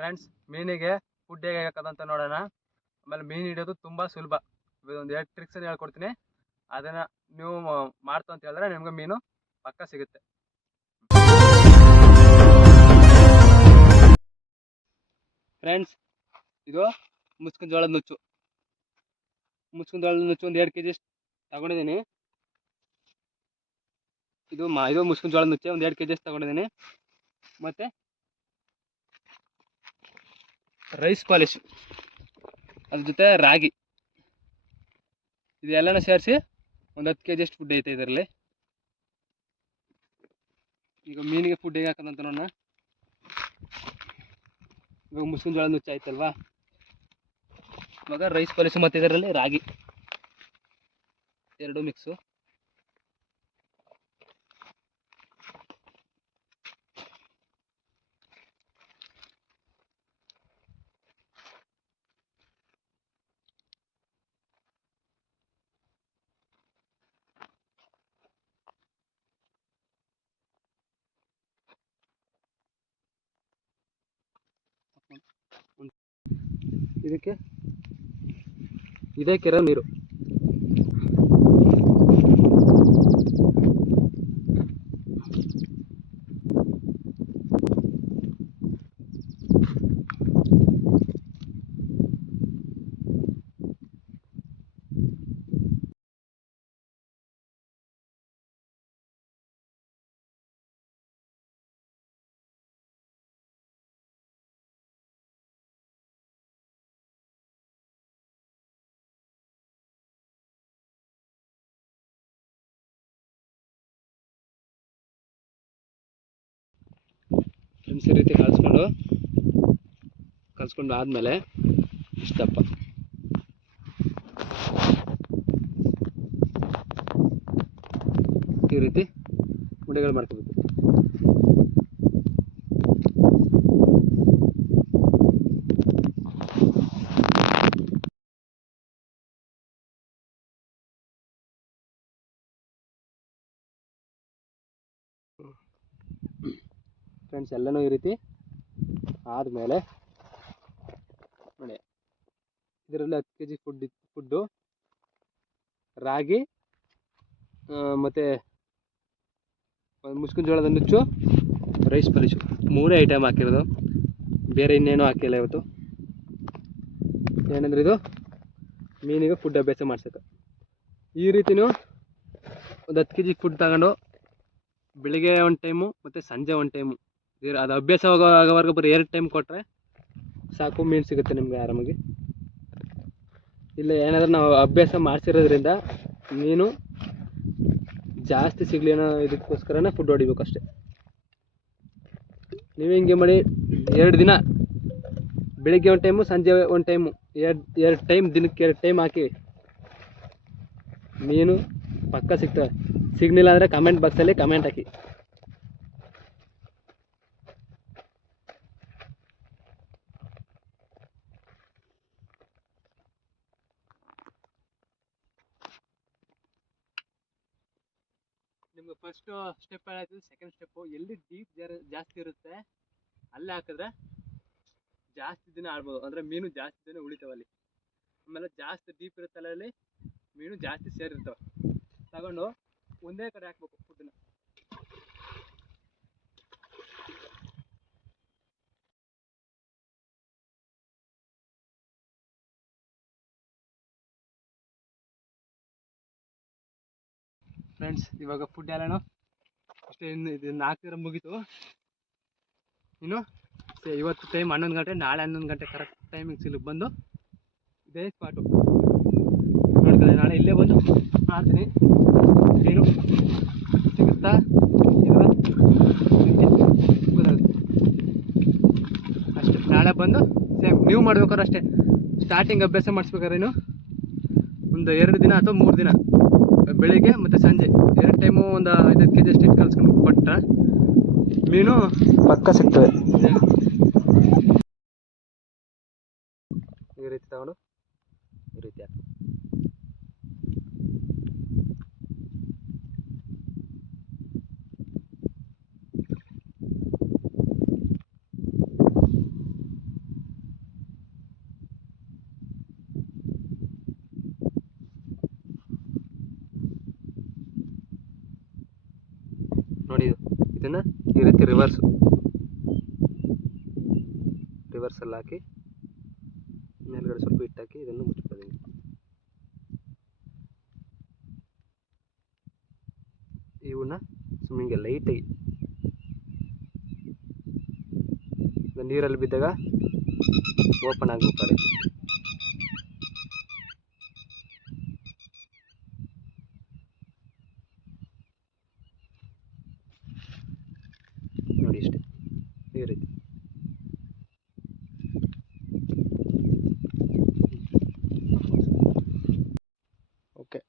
Friends, ಮೀನಿಗೆ food ಹೇಗೆ ಹಾಕೋದಂತ ನೋಡೋಣ. ಆಮೇಲೆ ಮೀನು ಹಿಡಿಯೋದು ತುಂಬ ಸುಲಭ. ಒಂದು 2 ಟ್ರಿಕ್ಸ್ ಹೇಳ್ಕೊಡ್ತೀನಿ. ಅದನ್ನು ನೀವು ಮಾಡ್ತು ಅಂತ ಹೇಳಿದ್ರೆ ನಿಮ್ಗೆ ಮೀನು ಪಕ್ಕ ಸಿಗುತ್ತೆ. ಫ್ರೆಂಡ್ಸ್, ಇದು ಮುಸ್ಕಿನ ಜೋಳದ ನುಚ್ಚು. ಒಂದು 2 kg ತಗೊಂಡಿದ್ದೀನಿ. ಇದು ಮುಸ್ಕಿನ ಜೋಳದ ನುಚ್ಚೆ ಒಂದು 2 kg ತಗೊಂಡಿದ್ದೀನಿ. ಮತ್ತು ರೈಸ್ ಪಾಲಿಶ್, ಅದ್ರ ಜೊತೆ ರಾಗಿ, ಇದೆಲ್ಲನ ಸೇರಿಸಿ ಒಂದು 10 kg ಫುಡ್ ಐತೆ ಇದರಲ್ಲಿ. ಈಗ ಮೀನಿಗೆ ಫುಡ್ ಹೇಗೆ ಹಾಕೋದಂತ ನೋಡೋಣ. ಇವಾಗ ಮುಸ್ಕಿನ ಜೋಳದ ನುಚ್ಚು ಆಯ್ತಲ್ವಾ, ಇವಾಗ ರೈಸ್ ಪಾಲಿಶ್ ಮತ್ತು ಇದರಲ್ಲಿ ರಾಗಿ ಎರಡು ಮಿಕ್ಸು. ಇದಕ್ಕೆ ಇದೇ ಕೆರೆ ನೀರು. ಫ್ರೆಂಡ್ಸ್, ಈ ರೀತಿ ಕಲಿಸ್ಕೊಂಡು ಆದಮೇಲೆ ಇಷ್ಟಪ್ಪ ಈ ರೀತಿ ಉಂಡೆಗಳು ಮಾಡ್ಕೋಬೇಕು. ಫ್ರೆಂಡ್ಸ್, ಎಲ್ಲನೂ ಈ ರೀತಿ ಆದಮೇಲೆ ನೋಡಿ, ಇದರಲ್ಲಿ 10 kg ಫುಡ್ಡು, ರಾಗಿ ಮತ್ತು ಮುಸ್ಕಿನ ಜೋಳದ ನುಚ್ಚು, ರೈಸ್ ಪಾಲಿಶು, 3 ಐಟಮ್ ಹಾಕಿರೋದು. ಬೇರೆ ಇನ್ನೇನು ಹಾಕಿಲ್ಲ ಇವತ್ತು. ಏನಂದ್ರೆ ಇದು ಮೀನಿಗೆ ಫುಡ್ ಅಭ್ಯಾಸ ಮಾಡ್ಸೋಕೆ. ಈ ರೀತಿಯೂ ಒಂದು 10 kg ಫುಡ್ ತಗೊಂಡು ಬೆಳಿಗ್ಗೆ ಒಂದು ಟೈಮು ಮತ್ತು ಸಂಜೆ ಒಂದು ಟೈಮು, ಅದು ಅಭ್ಯಾಸ ಆಗೋವರೆಗೂ ಬರೀ 2 ಟೈಮ್ ಕೊಟ್ಟರೆ ಸಾಕು, ಮೀನು ಸಿಗುತ್ತೆ ನಿಮಗೆ ಆರಾಮಾಗಿ. ಇಲ್ಲ ಏನಾದರೂ ನಾವು ಅಭ್ಯಾಸ ಮಾಡಿಸಿರೋದ್ರಿಂದ ಮೀನು ಜಾಸ್ತಿ ಸಿಗಲಿ ಅನ್ನೋ ಇದಕ್ಕೋಸ್ಕರನೇ ಫುಡ್ ಹೊಡಿಬೇಕು ಅಷ್ಟೇ. ನೀವು ಹಿಂಗೆ ಮಾಡಿ 2 ದಿನ, ಬೆಳಿಗ್ಗೆ ಒಂದು ಟೈಮು ಸಂಜೆ ಒಂದು ಟೈಮು, ಎರಡು ಟೈಮ್, ದಿನಕ್ಕೆ 2 ಟೈಮ್ ಹಾಕಿ, ಮೀನು ಪಕ್ಕ ಸಿಗ್ತವೆ. ಸಿಗಲಿಲ್ಲ ಅಂದರೆ ಕಮೆಂಟ್ ಬಾಕ್ಸಲ್ಲಿ ಕಮೆಂಟ್ ಹಾಕಿ. ನಿಮ್ಗೆ ಫಸ್ಟ್ ಸ್ಟೆಪ್ ಏನಾಯ್ತು, ಸೆಕೆಂಡ್ ಸ್ಟೆಪ್ಪು ಎಲ್ಲಿ ಡೀಪ್ ಜಾಸ್ತಿ ಇರುತ್ತೆ ಅಲ್ಲೇ ಹಾಕಿದ್ರೆ ಜಾಸ್ತಿ ದಿನ ಆಡ್ಬೋದು. ಅಂದರೆ ಮೀನು ಜಾಸ್ತಿ ದಿನ ಉಳಿತಾವೆ ಅಲ್ಲಿ. ಆಮೇಲೆ ಜಾಸ್ತಿ ಡೀಪ್ ಇರುತ್ತಲ್ಲ ಅಲ್ಲಿ ಮೀನು ಜಾಸ್ತಿ ಸೇರಿರ್ತವೆ. ತಗೊಂಡು ಒಂದೇ ಕಡೆ ಹಾಕ್ಬೇಕು ಫುಡ್ಡನ್ನ. ಫ್ರೆಂಡ್ಸ್, ಇವಾಗ ಫುಡ್ ಎಲ್ಲನೂ ಅಷ್ಟೇ. ಇದನ್ನು ಹಾಕಿದ್ರೆ ಮುಗೀತು. ಇನ್ನು ಇವತ್ತು ಟೈಮ್ 11 ಗಂಟೆ, ನಾಳೆ 11 ಗಂಟೆ ಕರೆಕ್ಟ್ ಟೈಮಿಂಗ್ಸ್ ಇಲ್ಲಿಗೆ ಬಂದು ಇದೇ ಸ್ಪಾಟು ನೋಡ್ತಾರೆ. ನಾಳೆ ಇಲ್ಲೇ ಬಂದು ಮಾಡ್ತೀನಿ. ಏನು ಸಿಗುತ್ತಾ ಇಲ್ಲ ಅಷ್ಟೇ. ನಾಳೆ ಬಂದು ಸೇಮ್ ನೀವು ಮಾಡ್ಬೇಕಾದ್ರೆ ಅಷ್ಟೇ. ಸ್ಟಾರ್ಟಿಂಗ್ ಅಭ್ಯಾಸ ಮಾಡಿಸ್ಬೇಕಾದ್ರೆ ಇನ್ನು ಒಂದು 2 ದಿನ ಅಥವಾ 3 ದಿನ ಬೆಳಿಗ್ಗೆ ಮತ್ತು ಸಂಜೆ 2 ಟೈಮು ಒಂದು 5 kg ಅಷ್ಟು ಇಟ್ಟು ಕಲ್ಸ್ಕೊಂಡು ಕೊಟ್ಟರೆ ಮೀನು ಪಕ್ಕ ಸಿಗ್ತವೆ. ಈ ರೀತಿ ತಗೊಂಡು ಈ ರೀತಿ ಹಾಕಿ. ಇದನ್ನು ಈ ರೀತಿ ರಿವರ್ಸಲ್ಲಿ ಹಾಕಿ ಮೇಲ್ಗಡೆ ಸ್ವಲ್ಪ ಹಿಟ್ಟಾಕಿ ಇದನ್ನು ಮುಚ್ಚಿಬಿಡೋದು. ಇವನ್ನ ಸುಮ್ಮನೆ ಲೈಟಾಗಿ ನೀರಲ್ಲಿ ಬಿದ್ದಾಗ ಓಪನ್ ಆಗಬೇಕು. ನೋಡಿ ಇಷ್ಟೇ, ಈ ರೀತಿ. ಓಕೆ,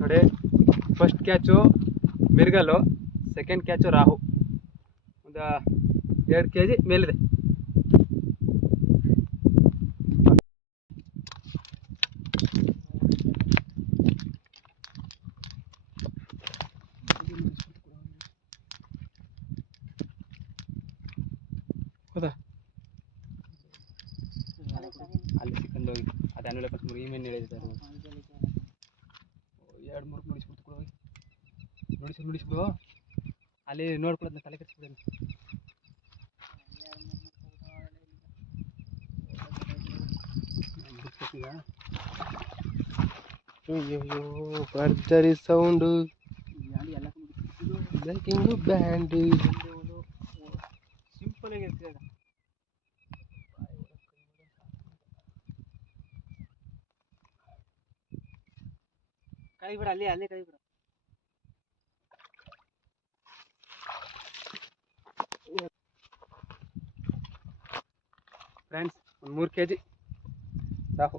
ನೋಡಿ, ಫಸ್ಟ್ ಕ್ಯಾಚು ಮಿರ್ಗಲ್ಲು, ಸೆಕೆಂಡ್ ಕ್ಯಾಚು ರಾಹು. ಒಂದು 2 kg ಮೇಲಿದೆ. ಹೌದಾ, ಅಲ್ಲಿ ಸಿಕ್ಕಂಡು ಹೋಗಿ ಅದು ಆಮೇಲೆ ಫಸ್ಟ್ ಮೀನು ಹೇಳಿದ್ದಾರೆ. 2-3 ನುಡಿಸ್ಬಿಡು ಅಲ್ಲಿ ನೋಡ್ಕೊಳ್ಳೋದನ್ನ ತಲೆ ಕೆಡಿಸ್ಬಿಡೋಣ. ಅಯ್ಯೋ ಭರ್ಜರಿ ಸೌಂಡು, ಬ್ಯಾಂಕಿಂಗು ಬ್ಯಾಂಡು, ಸಿಂಪಲ್ ಆಗಿರ್ತದೆ. ಕೈ ಬಿಡ, ಅಲ್ಲೇ ಕೈ ಬಿಡ. ಫ್ರೆಂಡ್ಸ್ ಒಂದು 3 kg ಸಾಕು.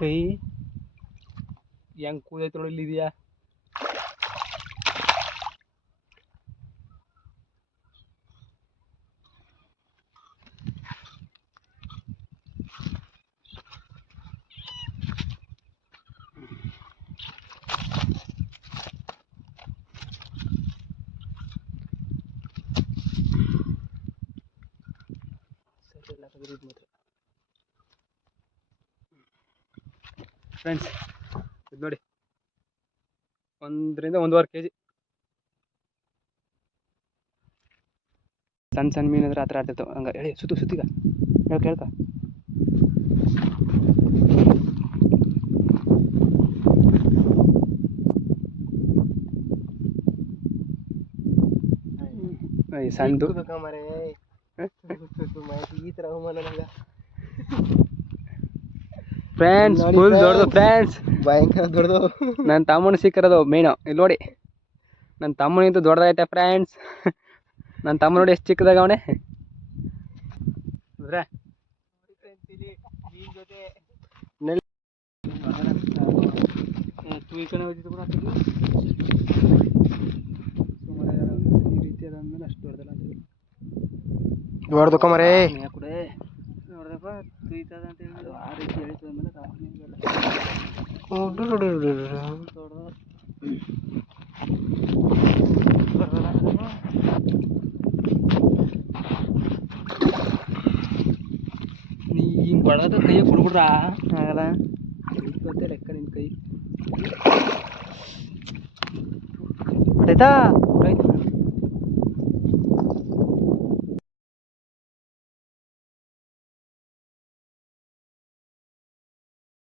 ಕೈ ಹೆಂಗ್ ಕೂದೈತೆ ನೋಡಿ, ಇಲ್ಲಿದೆಯಾ? ಫ್ರೆಂಡ್ಸ್ ಇದು ನೋಡಿ, 1 ರಿಂದ 1.5 kg. ಸಣ್ಣ ಸಣ್ಣ ಮೀನು ಅಂದ್ರೆ ಆ ಥರ ಆಡ್ತಿರ್ತಾವೆ. ಹಂಗೆ ಹೇಳಿ ಸುತ್ತೀಗ ಕೇಳ್ಕ. ಸಣ್ಣದು ಫ್ರೆಂಡ್ಸ್, ಫುಲ್ ದೊಡ್ಡದು ಫ್ರೆಂಡ್ಸ್, ಭಯಂಕರ ದೊಡ್ಡದು. ನನ್ನ ತಮ್ಮನ ಸಿಕ್ಕಿರೋದು ಮೀನು. ಇಲ್ಲಿ ನೋಡಿ, ನನ್ನ ತಮ್ಮನಿಂದ ದೊಡ್ಡದೈತೆ ಫ್ರೆಂಡ್ಸ್. ನನ್ನ ತಮ್ಮ ನೋಡಿ ಎಷ್ಟು ಚಿಕ್ಕದಾಗ ಅವನೇ. ಈ ರೀತಿ ಅದಾದ್ಮೇಲೆ ಅಷ್ಟು ದೊಡ್ಡದಲ್ಲ ದೊಡ್ಡದು ಕಮರೇ. ನೋಡ್ದಪ್ಪ ತುಯ್ತದ ಅಂತ ಹೇಳಿ ಆ ರೀತಿ ಹೇಳ್ತಂದ್ಮೇಲೆ ನೀ ಹಿಂಗೆ ಬಡದ ಕೈಯ ಕೊಡ್ಬಿಡ್ರ ಆಗಲ್ಲ. ಲೆಕ್ಕ ನಿನ್ನ ಕೈ ಆಯ್ತಾ?